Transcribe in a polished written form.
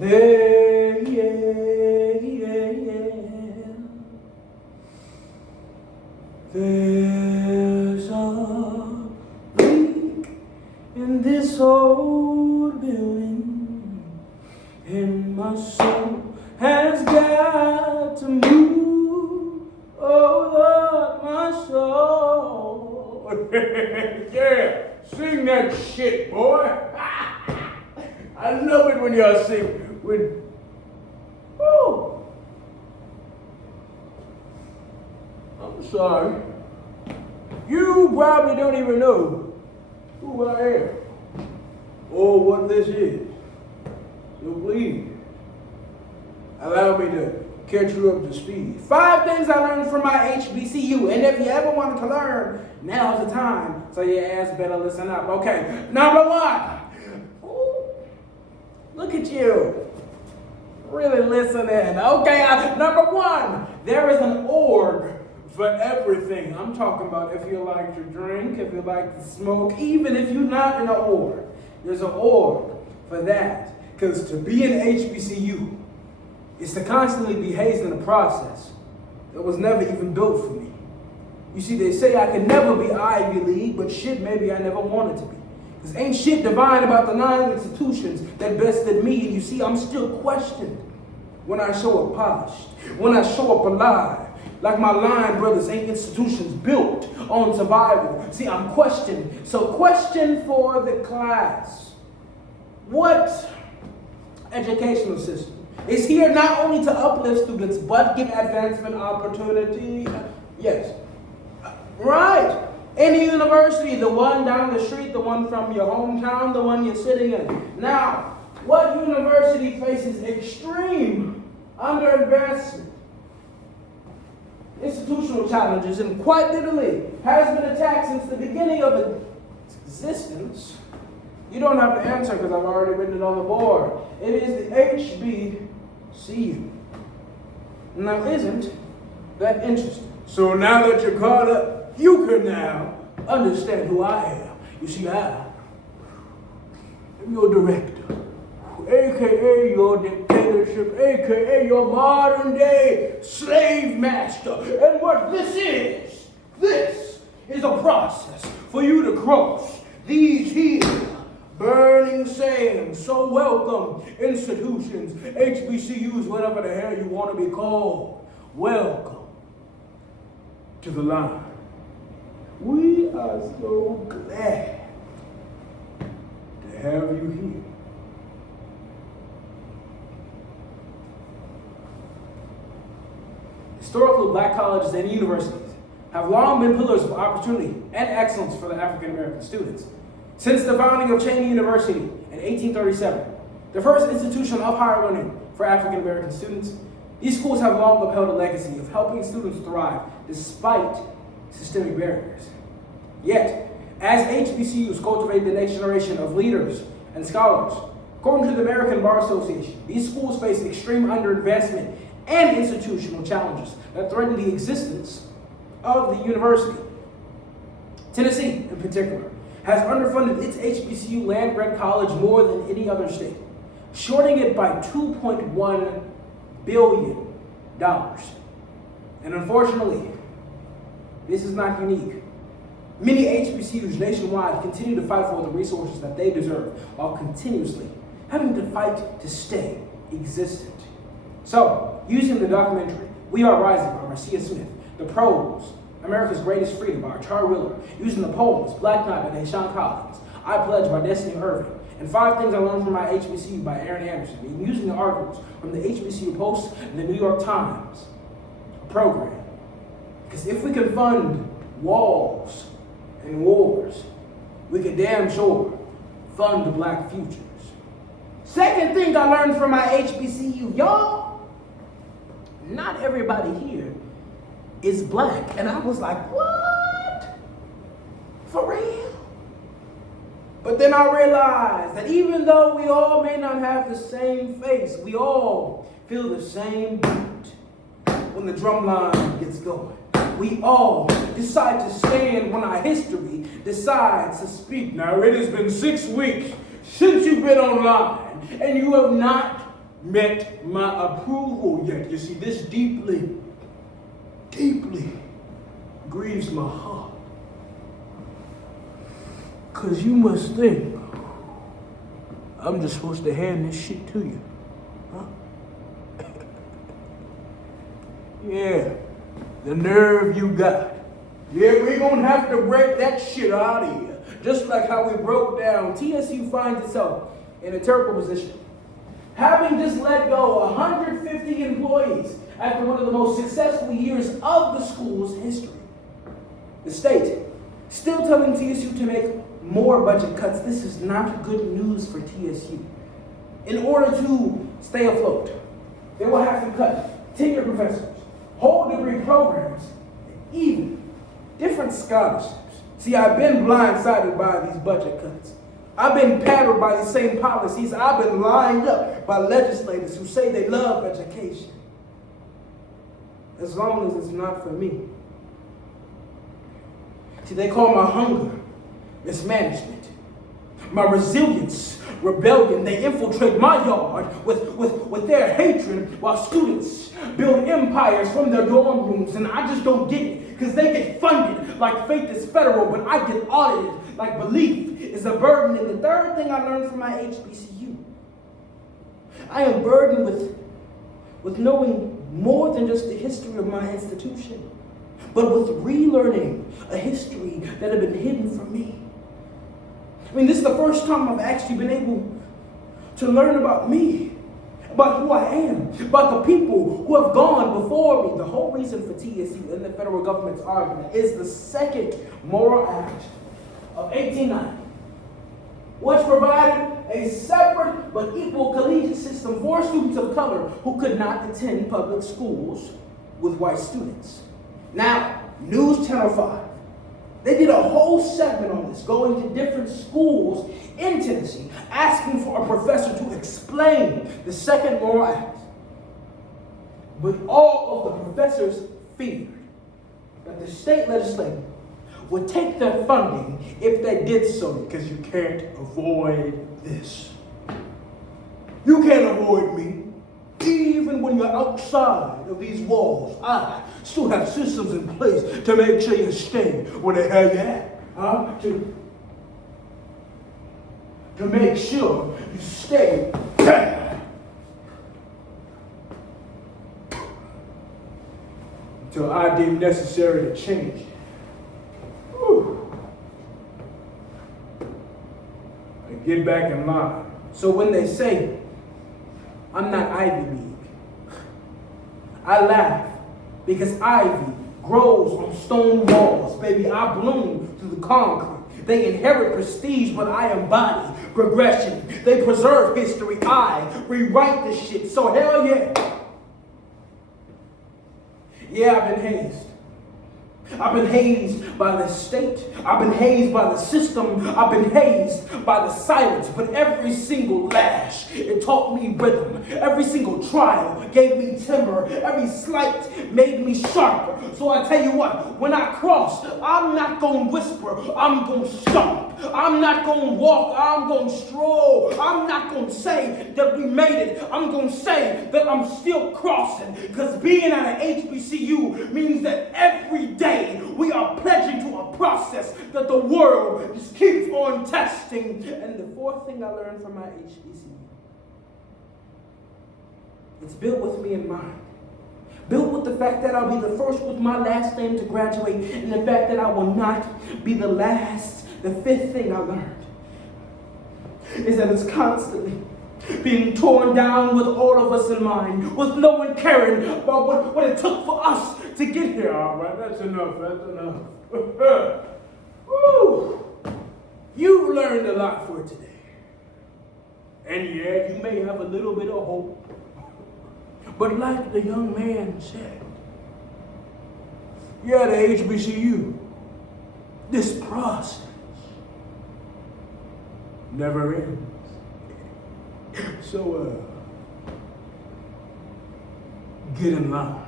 There, yeah, yeah, yeah. There's a leak in this old building, and my soul has got to move. Oh, Lord, my soul. Yeah, sing that shit, boy. I love it when y'all sing. Oh, I'm sorry. You probably don't even know who I am or what this is. So please, allow me to catch you up to speed. 5 things I learned from my HBCU. And if you ever wanted to learn, now's the time. So your ass better listen up. Okay, number 1. Ooh, look at you. Really listening. Okay, number 1. There is an org for everything. I'm talking about if you like to drink, if you like to smoke, even if you're not in an org. There's an org for that. Because to be an HBCU is to constantly be hazed in a process that was never even built for me. You see, they say I can never be Ivy League, but shit, maybe I never wanted to be. Because ain't shit divine about the 9 institutions that bested me, and you see, I'm still questioned when I show up polished, when I show up alive. Like my line brothers, ain't institutions built on survival. See, I'm questioned. So question for the class. What educational system is here not only to uplift students, but give advancement opportunity? Yes. Right. Any university, the one down the street, the one from your hometown, the one you're sitting in. Now, what university faces extreme underinvestment, institutional challenges, and quite literally has been attacked since the beginning of its existence? You don't have to answer because I've already written it on the board. It is the HBCU. Now, isn't that interesting? So now that you're caught up, you can now understand who I am. You see, I am your director, aka your dictatorship, aka your modern day slave master. And what this is a process for you to cross these here burning sands. So welcome, institutions, HBCUs, whatever the hell you want to be called. Welcome to the line. We are so glad to have you here. Historically black colleges and universities have long been pillars of opportunity and excellence for the African American students. Since the founding of Cheyney University in 1837, the first institution of higher learning for African American students, these schools have long upheld a legacy of helping students thrive despite systemic barriers. Yet, as HBCUs cultivate the next generation of leaders and scholars, according to the American Bar Association, these schools face extreme underinvestment and institutional challenges that threaten the existence of the university. Tennessee, in particular, has underfunded its HBCU land-grant college more than any other state, shorting it by $2.1 billion. And unfortunately, this is not unique. Many HBCUs nationwide continue to fight for the resources that they deserve while continuously having to fight to stay existent. So, using the documentary We Are Rising by Marcia Smith, the prose America's Greatest Freedom by Char Wheeler, using the poems Black Knight by Deshaun Collins, I Pledge by Destiny Irving, and 5 Things I Learned from My HBCU by Aaron Anderson, and using the articles from the HBCU Post and the New York Times program. Because if we can fund walls and wars, we can damn sure fund black futures. Second thing I learned from my HBCU, y'all, not everybody here is black. And I was like, what? For real? But then I realized that even though we all may not have the same face, we all feel the same beat when the drum line gets going. We all decide to stand when our history decides to speak. Now, it has been 6 weeks since you've been online, and you have not met my approval yet. You see, this deeply grieves my heart. Because you must think I'm just supposed to hand this shit to you. Huh? Yeah, the nerve you got. Yeah, we're going to have to break that shit out of here. Just like how we broke down, TSU finds itself in a terrible position. Having just let go 150 employees after one of the most successful years of the school's history. The state still telling TSU to make more budget cuts. This is not good news for TSU. In order to stay afloat, they will have to cut tenured professors, whole degree programs, and even different scholarships. See, I've been blindsided by these budget cuts. I've been paddled by the same policies. I've been lined up by legislators who say they love education. As long as it's not for me. See, they call my hunger mismanagement, my resilience rebellion. They infiltrate my yard with their hatred while students build empires from their dorm rooms. And I just don't get it, because they get funded like faith is federal, but I get audited like belief is a burden. And the third thing I learned from my HBCU, I am burdened with knowing more than just the history of my institution, but with relearning a history that had been hidden from me. I mean, this is the first time I've actually been able to learn about me, about who I am, about the people who have gone before me. The whole reason for TSU and the federal government's argument is the Second Morrill Act of 1890, which provided a separate but equal collegiate system for students of color who could not attend public schools with white students. Now, News Channel 5, they did a whole segment on this, going to different schools in Tennessee, asking for a professor to explain the Second Morrill Act. But all of the professors feared that the state legislature would take their funding if they did so, because you can't avoid this. You can't avoid me. Even when you're outside of these walls, I still have systems in place to make sure you stay where the hell you're at. To make sure you stay there. Until I deem necessary to change it. And get back in line. So when they say, I'm not Ivy League, I laugh, because ivy grows on stone walls. Baby, I bloom through the concrete. They inherit prestige, but I embody progression. They preserve history. I rewrite this shit. So hell yeah. Yeah, I've been hazed. I've been hazed by the state. I've been hazed by the system. I've been hazed by the silence. But every single lash, it taught me rhythm. Every single trial gave me timber. Every slight made me sharper. So I tell you what, when I cross, I'm not going to whisper. I'm going to stomp. I'm not going to walk. I'm going to stroll. I'm not going to say that we made it. I'm going to say that I'm still crossing. Because being at an HBCU means that every day we are pledging to a process that the world just keeps on testing. And the fourth thing I learned from my HBCU, it's built with me in mind. Built with the fact that I'll be the first with my last name to graduate, and the fact that I will not be the last. The fifth thing I learned is that it's constantly being torn down with all of us in mind, with no one caring about what it took for us to get here. All right, that's enough. Woo! You've learned a lot for today. And yeah, you may have a little bit of hope. But like the young man said, yeah, the HBCU, this process never ends. So, get in line.